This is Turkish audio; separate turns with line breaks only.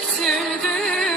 Öksürdüm